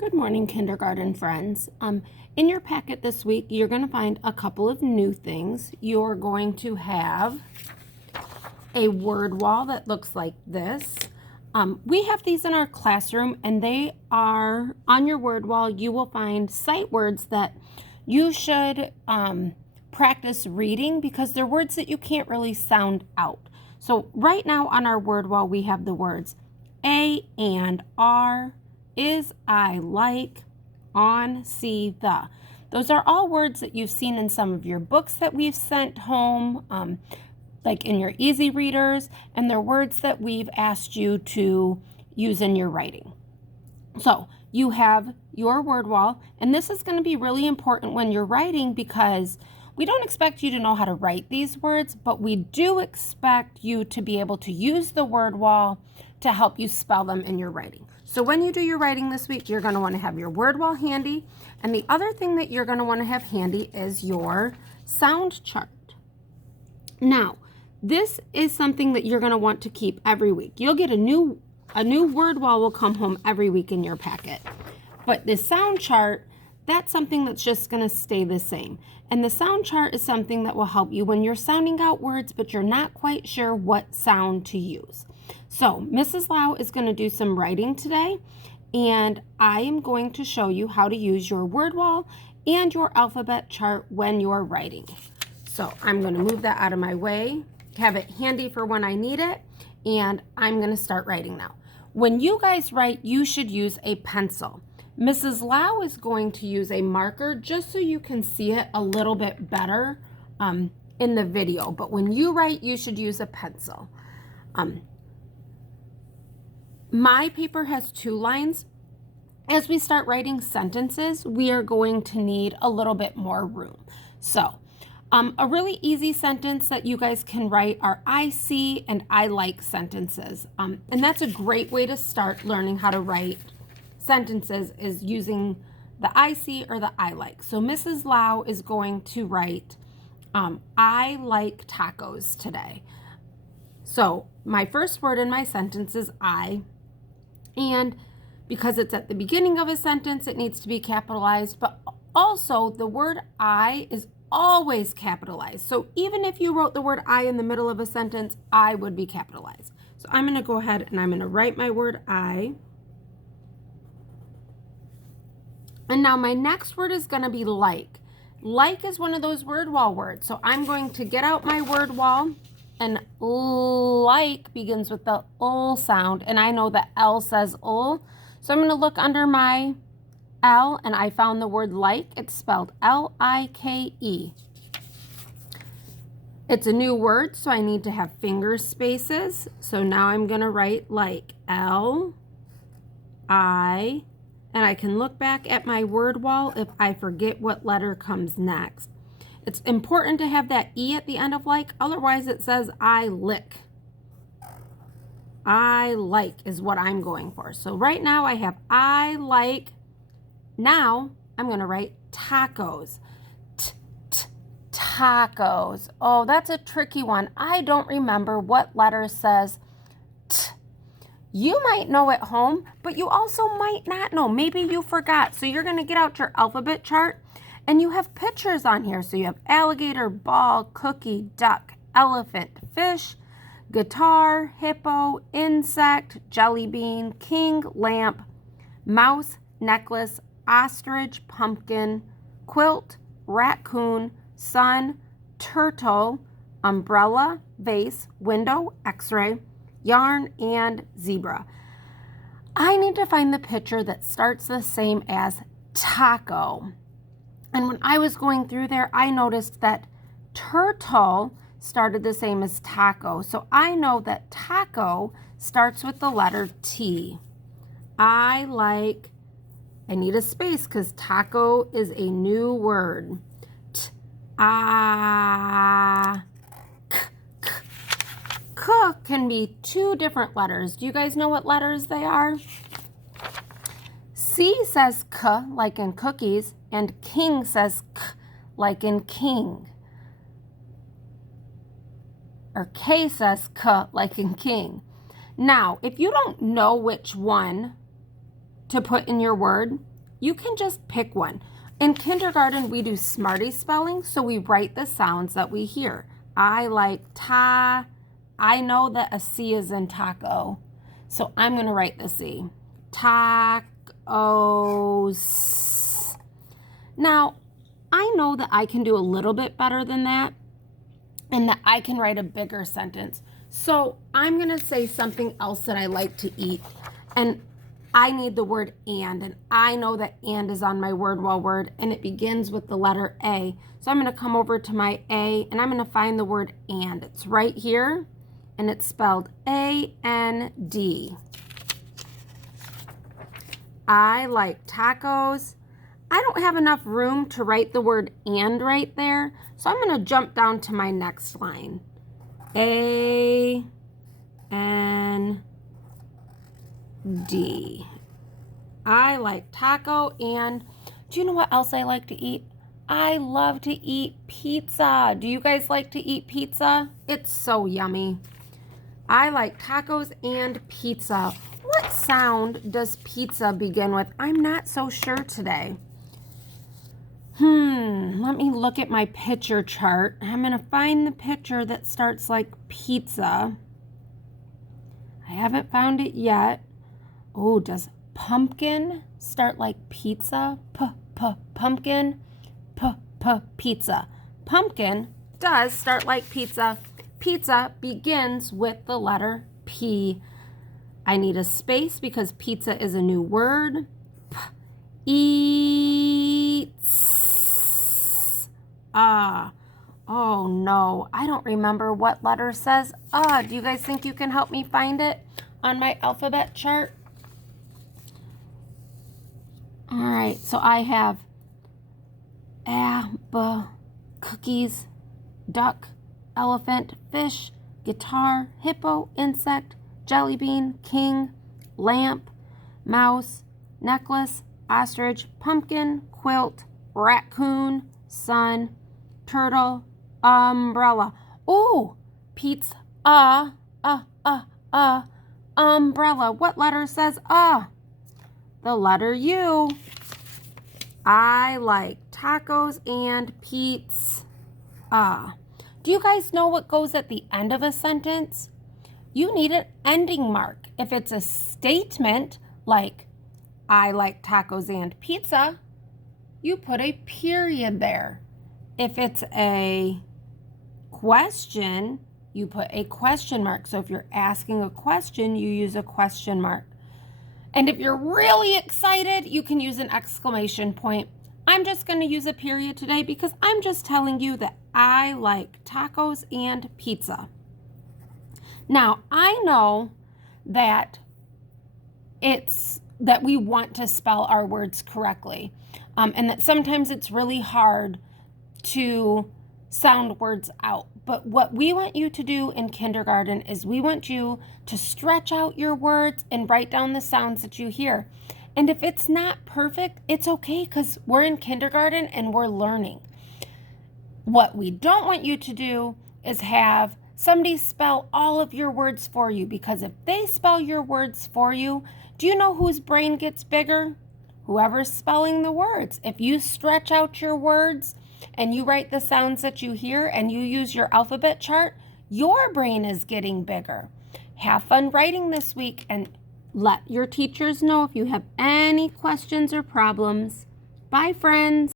Good morning, kindergarten friends. In your packet this week, you're going to find a couple of new things. You're going to have a word wall that looks like this. We have these in our classroom, and they are on your word wall. You will find sight words that you should practice reading because they're words that you can't really sound out. So right now on our word wall, we have the words a and are, is, I, like, on, see, the. Those are all words that you've seen in some of your books that we've sent home, like in your easy readers, and they're words that we've asked you to use in your writing. So you have your word wall, and this is going to be really important when you're writing because we don't expect you to know how to write these words, but we do expect you to be able to use the word wall to help you spell them in your writing. So when you do your writing this week, you're going to want to have your word wall handy. And the other thing that you're going to want to have handy is your sound chart. Now, this is something that you're going to want to keep every week. You'll get a new word wall will come home every week in your packet. But the sound chart, that's something that's just going to stay the same. And the sound chart is something that will help you when you're sounding out words, but you're not quite sure what sound to use. So Mrs. Lau is going to do some writing today, and I am going to show you how to use your word wall and your alphabet chart when you're writing. So I'm going to move that out of my way, have it handy for when I need it, and I'm going to start writing now. When you guys write, you should use a pencil. Mrs. Lau is going to use a marker just so you can see it a little bit better in the video. But when you write, you should use a pencil. My paper has 2 lines. As we start writing sentences, we are going to need a little bit more room. So a really easy sentence that you guys can write are I see and I like sentences. And that's a great way to start learning how to write sentences is using the I see or the I like. So Mrs. Lau is going to write, I like tacos today. So my first word in my sentence is I, and because it's at the beginning of a sentence, it needs to be capitalized, but also the word I is always capitalized. So even if you wrote the word I in the middle of a sentence, I would be capitalized. So I'm going to go ahead and I'm going to write my word I. And now my next word is going to be like. Like is one of those word wall words. So I'm going to get out my word wall, and like begins with the ul sound, and I know that L says ul. So I'm going to look under my L, and I found the word like. It's spelled L-I-K-E. It's a new word, so I need to have finger spaces. So now I'm going to write like L, I, and I can look back at my word wall if I forget what letter comes next. It's important to have that E at the end of like, otherwise it says I lick. I like is what I'm going for. So right now I have I like. Now I'm going to write tacos. Tacos. Oh, that's a tricky one. I don't remember what letter says T. You might know at home, but you also might not know. Maybe you forgot. So you're going to get out your alphabet chart, and you have pictures on here. So you have alligator, ball, cookie, duck, elephant, fish, guitar, hippo, insect, jelly bean, king, lamp, mouse, necklace, ostrich, pumpkin, quilt, raccoon, sun, turtle, umbrella, vase, window, x-ray, yarn, and zebra. I need to find the picture that starts the same as taco. And when I was going through there, I noticed that turtle started the same as taco. So I know that taco starts with the letter T. I need a space because taco is a new word. K can be 2 different letters. Do you guys know what letters they are? C says K, like in cookies, and king says K, like in king. Or K says K, like in king. Now, if you don't know which one to put in your word, You can just pick one. In kindergarten, we do Smarty spelling, so we write the sounds that we hear. I like ta. I know that a C is in taco, so I'm going to write the C. Tacos. Now, I know that I can do a little bit better than that and that I can write a bigger sentence. So I'm going to say something else that I like to eat, and I need the word and I know that and is on my word wall word, and it begins with the letter A. So I'm going to come over to my A, and I'm going to find the word and. It's right here, and it's spelled A-N-D. I like tacos. I don't have enough room to write the word and right there, so I'm going to jump down to my next line. A-N-D. I like taco, and do you know what else I like to eat? I love to eat pizza. Do you guys like to eat pizza? It's so yummy. I like tacos and pizza. What sound does pizza begin with? I'm not so sure today. Let me look at my picture chart. I'm going to find the picture that starts like pizza. I haven't found it yet. Oh, does pumpkin start like pizza? Pumpkin. Pizza. Pumpkin does start like pizza. Pizza begins with the letter P. I need a space because pizza is a new word. Eats. Oh no, I don't remember what letter says do you guys think you can help me find it on my alphabet chart? All right, so I have cookies, duck, elephant, fish, guitar, hippo, insect, jelly bean, king, lamp, mouse, necklace, ostrich, pumpkin, quilt, raccoon, sun, turtle, umbrella. Oh, pizza, umbrella. What letter says The letter U. I like tacos and pizza. Do you guys know what goes at the end of a sentence? You need an ending mark. If it's a statement like, I like tacos and pizza, you put a period there. If it's a question, you put a question mark. So if you're asking a question, you use a question mark. And if you're really excited, you can use an exclamation point. I'm just going to use a period today because I'm just telling you that I like tacos and pizza. Now, I know that we want to spell our words correctly, and that sometimes it's really hard to sound words out. But what we want you to do in kindergarten is we want you to stretch out your words and write down the sounds that you hear. And if it's not perfect, it's okay because we're in kindergarten and we're learning. What we don't want you to do is have somebody spell all of your words for you, because if they spell your words for you, do you know whose brain gets bigger? Whoever's spelling the words. If you stretch out your words and you write the sounds that you hear and you use your alphabet chart, your brain is getting bigger. Have fun writing this week and let your teachers know if you have any questions or problems. Bye, friends.